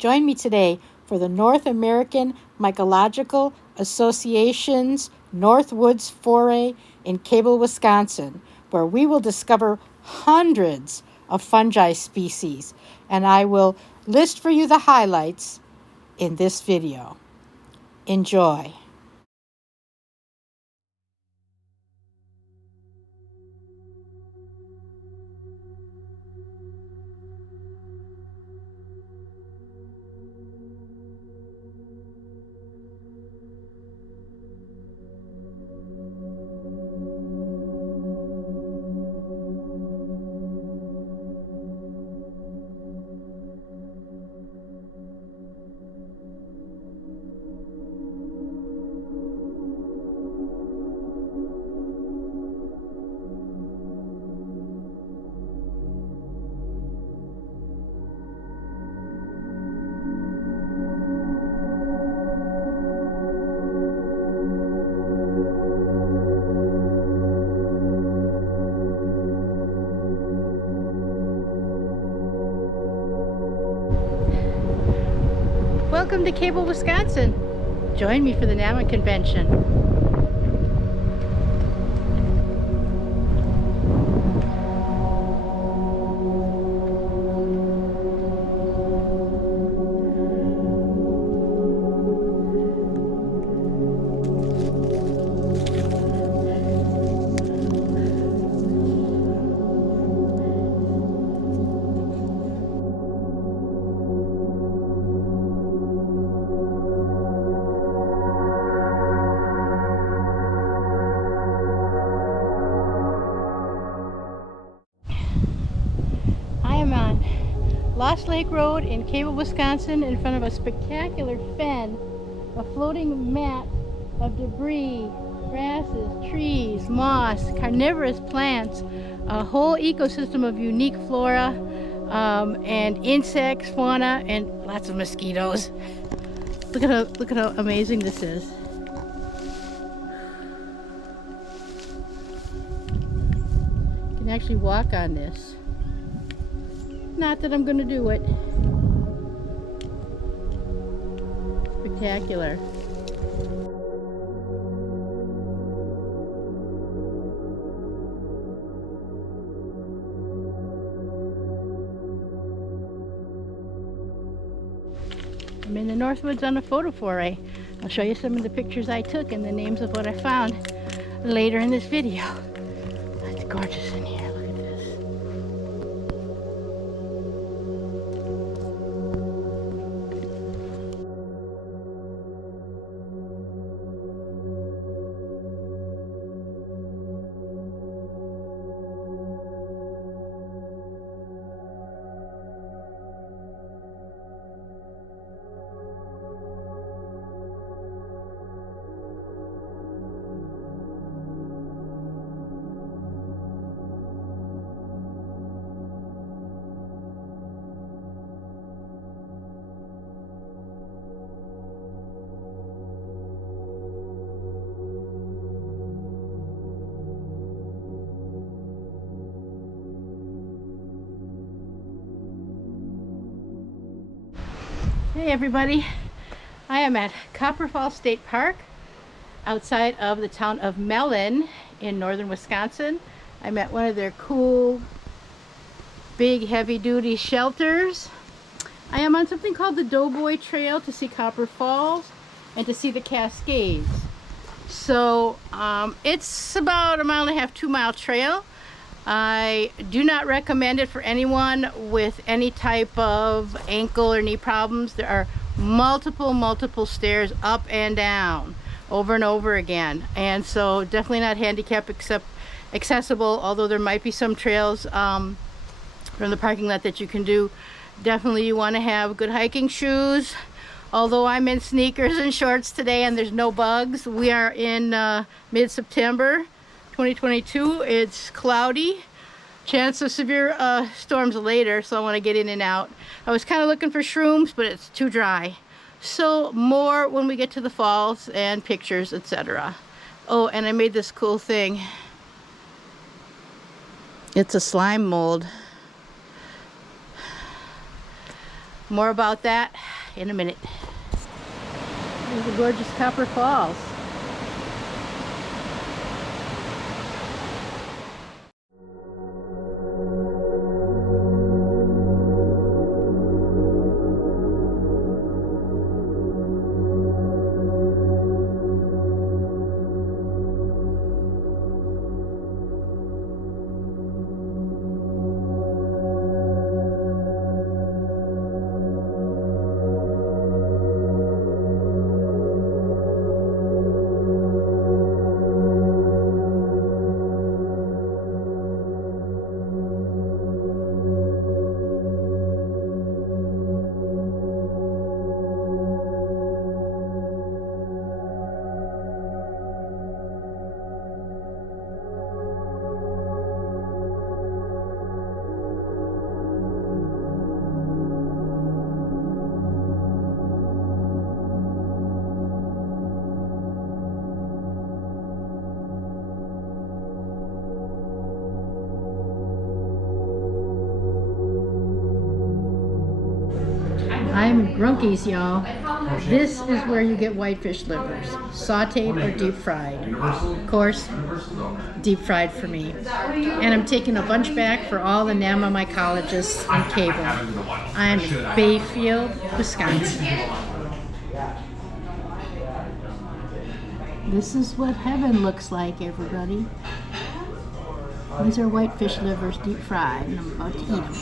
Join me today for the North American Mycological Association's Northwoods FORAY in Cable, Wisconsin, where we will discover hundreds of fungi species, and I will list for you the highlights in this video. Enjoy. Welcome to Cable, Wisconsin. Join me for the NAMA convention. Lost Lake Road in Cable, Wisconsin, in front of a spectacular fen, a floating mat of debris, grasses, trees, moss, carnivorous plants, a whole ecosystem of unique flora and insects, fauna, and lots of mosquitoes. Look at how amazing this is. You can actually walk on this. Not that I'm going to do it. Spectacular. I'm in the Northwoods on a photo foray. I'll show you some of the pictures I took and the names of what I found later in this video. It's gorgeous in here. Hey everybody, I am at Copper Falls State Park outside of the town of Mellen in northern Wisconsin. I'm at one of their cool big heavy-duty shelters. I am on something called the Doughboy Trail to see Copper Falls and to see the Cascades. So it's about a 1.5 mile, 2 mile trail. I do not recommend it for anyone with any type of ankle or knee problems. There are multiple stairs up and down over and over again, and so definitely not handicap accessible, although there might be some trails from the parking lot that you can do. Definitely you want to have good hiking shoes, although I'm in sneakers and shorts today and there's no bugs. We are in mid-September 2022. It's cloudy, chance of severe storms later, so I want to get in and out. I was kind of looking for shrooms, but it's too dry, so more when we get to the falls and pictures, etc. Oh, and I made this cool thing. It's a slime mold. More about that in a minute. Here's the gorgeous Copper Falls. I'm in Grunkies, y'all. This is where you get whitefish livers, sauteed or deep fried. Of course, deep fried for me. And I'm taking a bunch back for all the NAMA mycologists on cable. I'm in Bayfield, Wisconsin. This is what heaven looks like, everybody. These are whitefish livers deep fried, and I'm about to eat them.